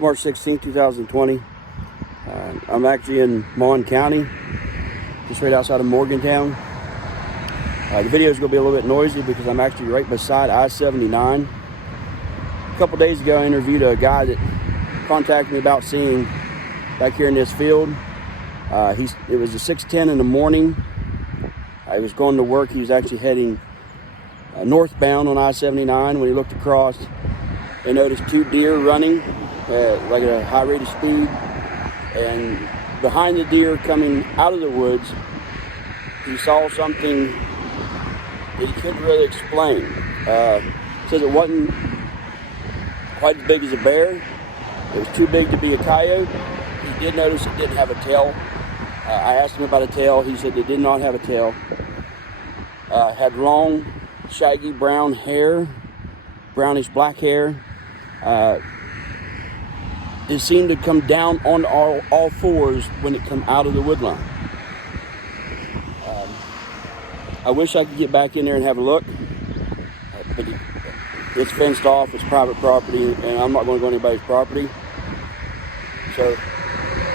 March 16th, 2020. I'm actually in Monongalia County, just right outside of Morgantown. The video is going to be a little bit noisy because I'm actually right beside I-79. A couple days ago, I interviewed a guy that contacted me about seeing back here in this field. It was a 6:10 in the morning. I was going to work. He was actually heading northbound on I-79. When he looked across, they noticed two deer running like at a high rate of speed. And behind the deer, coming out of the woods, he saw something that he couldn't really explain. Says it wasn't quite as big as a bear. It was too big to be a coyote. He did notice it didn't have a tail. I asked him about a tail. He said it did not have a tail. Had long, shaggy brown hair, brownish black hair. It seemed to come down on all fours when it come out of the woodline. I wish I could get back in there and have a look, but it's fenced off. It's private property, and I'm not going to go on anybody's property. So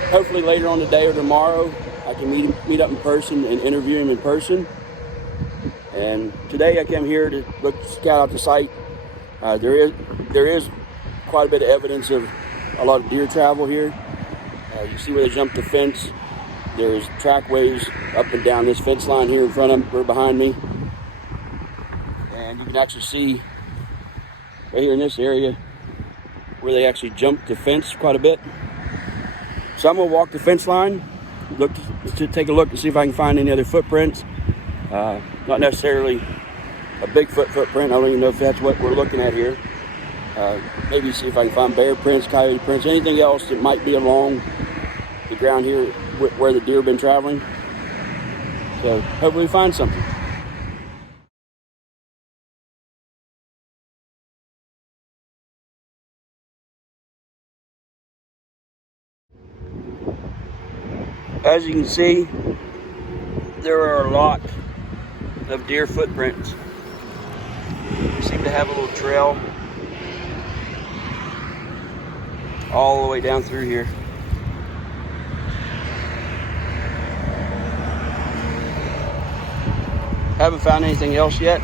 hopefully later on today or tomorrow, I can meet up in person and interview him in person. And today I came here to scout out the site. There is quite a bit of evidence of a lot of deer travel here. You see where they jumped the fence. There's trackways up and down this fence line here in front of me, or behind me. And you can actually see right here in this area where they actually jumped the fence quite a bit. So I'm gonna walk the fence line, take a look to see if I can find any other footprints. Not necessarily a Bigfoot footprint. I don't even know if that's what we're looking at here. Maybe see if I can find bear prints, coyote prints, anything else that might be along the ground here where the deer have been traveling. So hopefully we find something. As you can see, there are a lot of deer footprints. We seem to have a little trail all the way down through here. Haven't found anything else yet.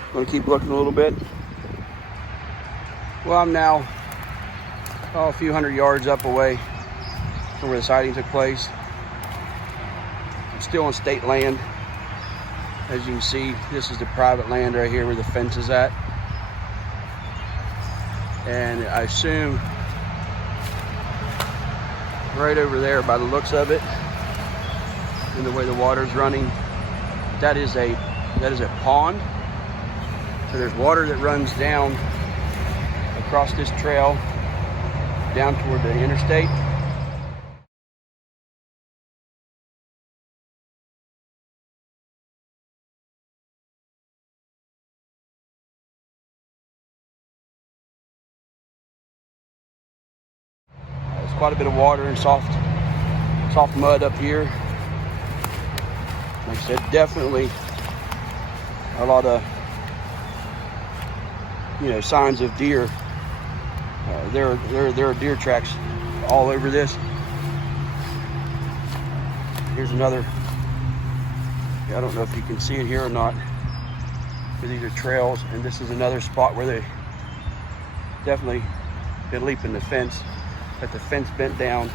I'm gonna keep looking a little bit. Well, I'm now a few hundred yards up away from where the sighting took place. I'm still on state land. As you can see, this is the private land right here where the fence is at. And I assume right over there, by the looks of it and the way the water's running, that is a pond. So there's water that runs down across this trail down toward the interstate. There's quite a bit of water and soft mud up here. Like I said, definitely a lot of signs of deer. There are deer tracks all over this. Here's another. I don't know if you can see it here or not, but these are trails, and this is another spot where they definitely been leaping the fence. Got the fence bent down.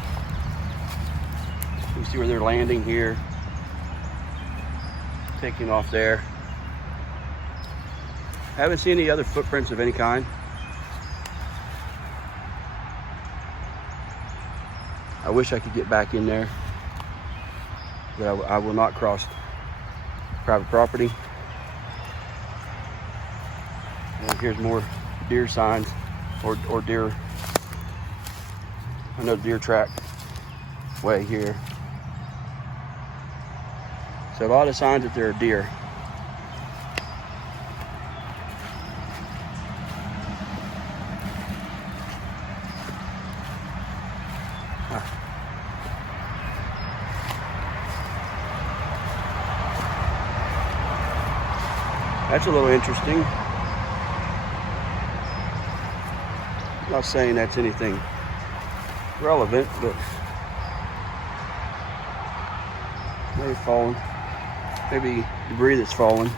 You can see where they're landing here, taking off there. I haven't seen any other footprints of any kind. I wish I could get back in there, but I will not cross private property. And here's more deer signs, or deer, another deer track way here. So a lot of signs that there are deer. That's a little interesting. Not saying that's anything relevant, but maybe falling. Maybe debris that's fallen.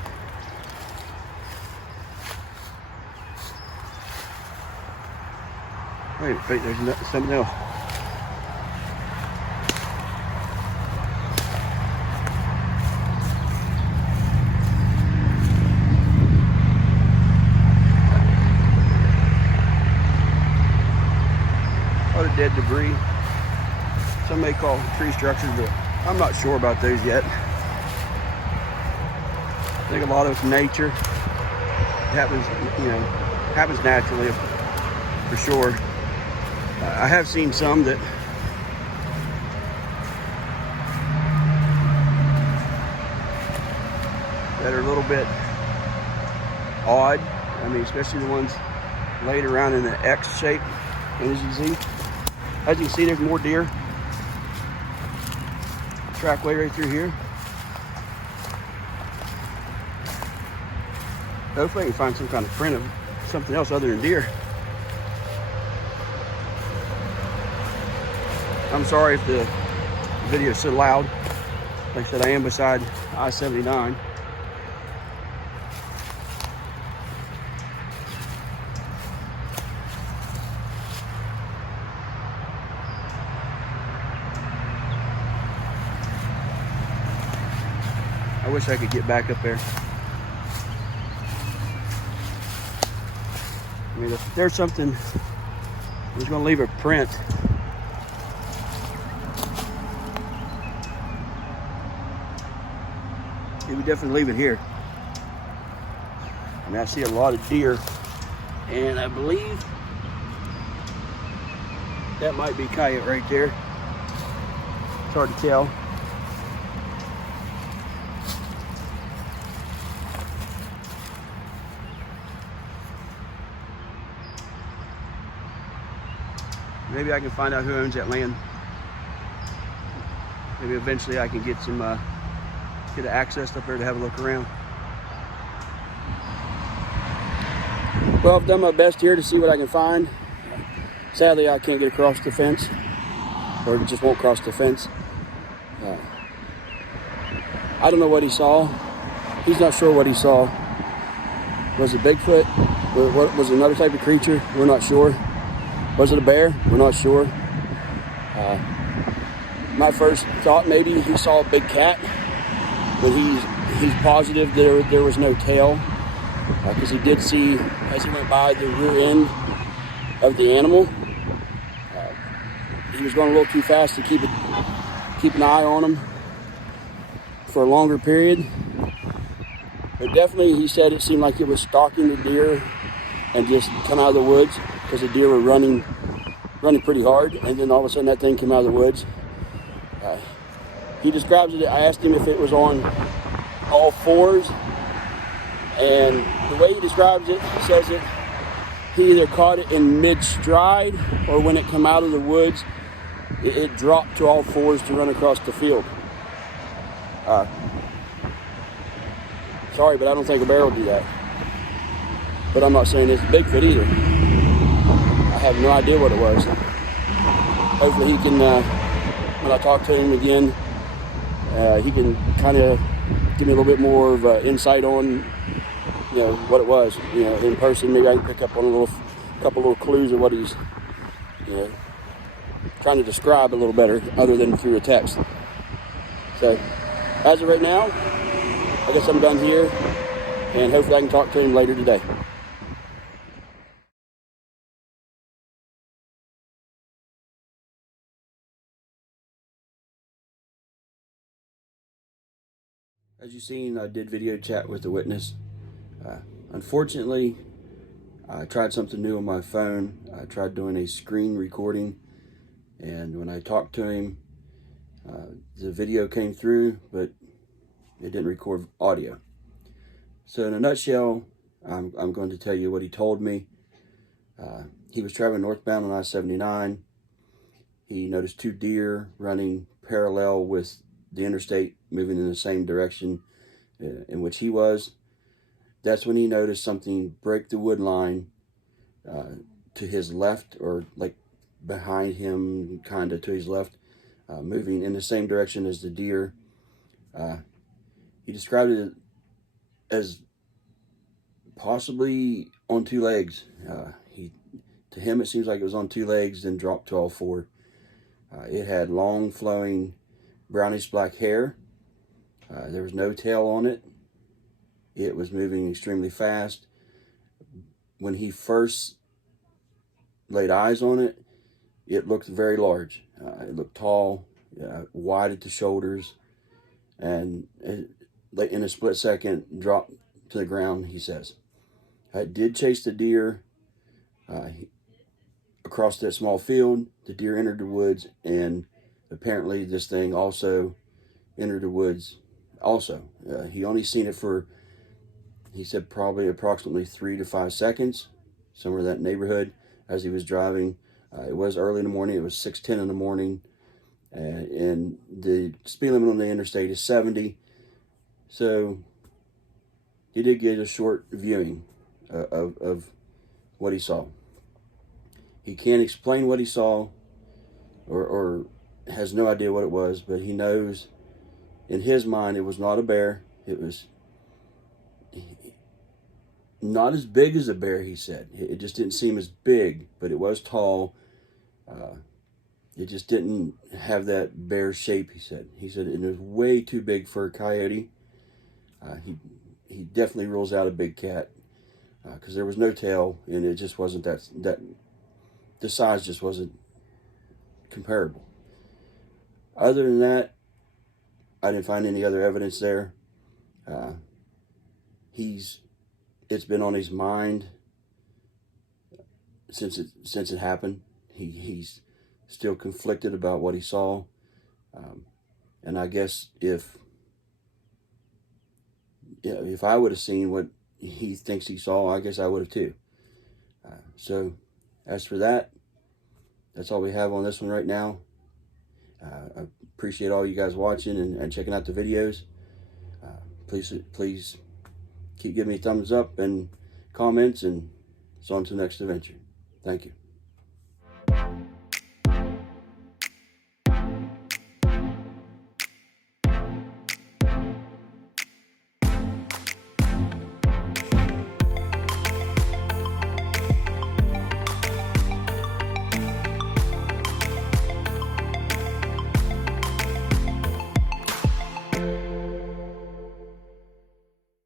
Wait, there's something else. Other dead debris. Some may call tree structures, but I'm not sure about those yet. I think a lot of it's nature. It happens, happens naturally, for sure. I have seen some that are a little bit odd. I mean, especially the ones laid around in the X shape. And as you can see, there's more deer. Trackway right through here. Hopefully I can find some kind of print of something else other than deer. I'm sorry if the video is so loud. Like I said, I am beside I-79. I wish I could get back up there. I mean, if there's something that's going to leave a print, it would definitely leave it here. I mean, I see a lot of deer, and I believe that might be coyote right there. It's hard to tell. Maybe I can find out who owns that land. Maybe eventually I can get get access up there to have a look around. Well, I've done my best here to see what I can find. Sadly, I can't get across the fence, or just won't cross the fence. I don't know what he saw. He's not sure what he saw. Was it Bigfoot? What was it, another type of creature? We're not sure. Was it a bear? We're not sure. My first thought, maybe he saw a big cat, but he's positive there was no tail, because he did see, as he went by, the rear end of the animal. He was going a little too fast to keep an eye on him for a longer period. But definitely, he said it seemed like it was stalking the deer and just come out of the woods, because the deer were running pretty hard, and then all of a sudden that thing came out of the woods. He describes it, I asked him if it was on all fours, and the way he describes it, he says that he either caught it in mid-stride, or when it came out of the woods, it dropped to all fours to run across the field. Sorry, but I don't think a bear will do that. But I'm not saying it's Bigfoot either. I have no idea what it was. Hopefully he can, when I talk to him again, he can kind of give me a little bit more of insight on, what it was. In person, maybe I can pick up on a couple little clues of what he's, trying to describe a little better, other than through a text. So, as of right now, I guess I'm done here, and hopefully I can talk to him later today. As you've seen, I did video chat with the witness. Unfortunately, I tried something new on my phone. I tried doing a screen recording, and when I talked to him, the video came through, but it didn't record audio. So in a nutshell, I'm going to tell you what he told me. He was traveling northbound on I-79. He noticed two deer running parallel with the interstate, moving in the same direction in which he was. That's when he noticed something break the wood line to his left, or like behind him, kind of to his left, moving in the same direction as the deer. He described it as possibly on two legs. To him, it seems like it was on two legs, then dropped to all four. It had long, flowing, brownish black hair. There was no tail on it. It was moving extremely fast. When he first laid eyes on it, it looked very large. It looked tall, wide at the shoulders, and like in a split second, dropped to the ground, he says. It did chase the deer across that small field. The deer entered the woods, and apparently this thing also entered the woods also. He only seen it for, he said, probably approximately 3 to 5 seconds, somewhere in that neighborhood, as he was driving. It was early in the morning. It was 6:10 in the morning, and the speed limit on the interstate is 70. So he did get a short viewing of what he saw. He can't explain what he saw, or has no idea what it was, but he knows in his mind it was not a bear. It was not as big as a bear, he said. It just didn't seem as big, but it was tall. It just didn't have that bear shape, he said. He said it was way too big for a coyote. He definitely rules out a big cat, because there was no tail, and it just wasn't that the size just wasn't comparable. Other than that, I didn't find any other evidence there. It's been on his mind since it happened. He's still conflicted about what he saw, and I guess if I would have seen what he thinks he saw, I guess I would have too. So as for that, that's all we have on this one right now. I appreciate all you guys watching and checking out the videos. Please keep giving me thumbs up and comments, and so on to the next adventure. Thank you.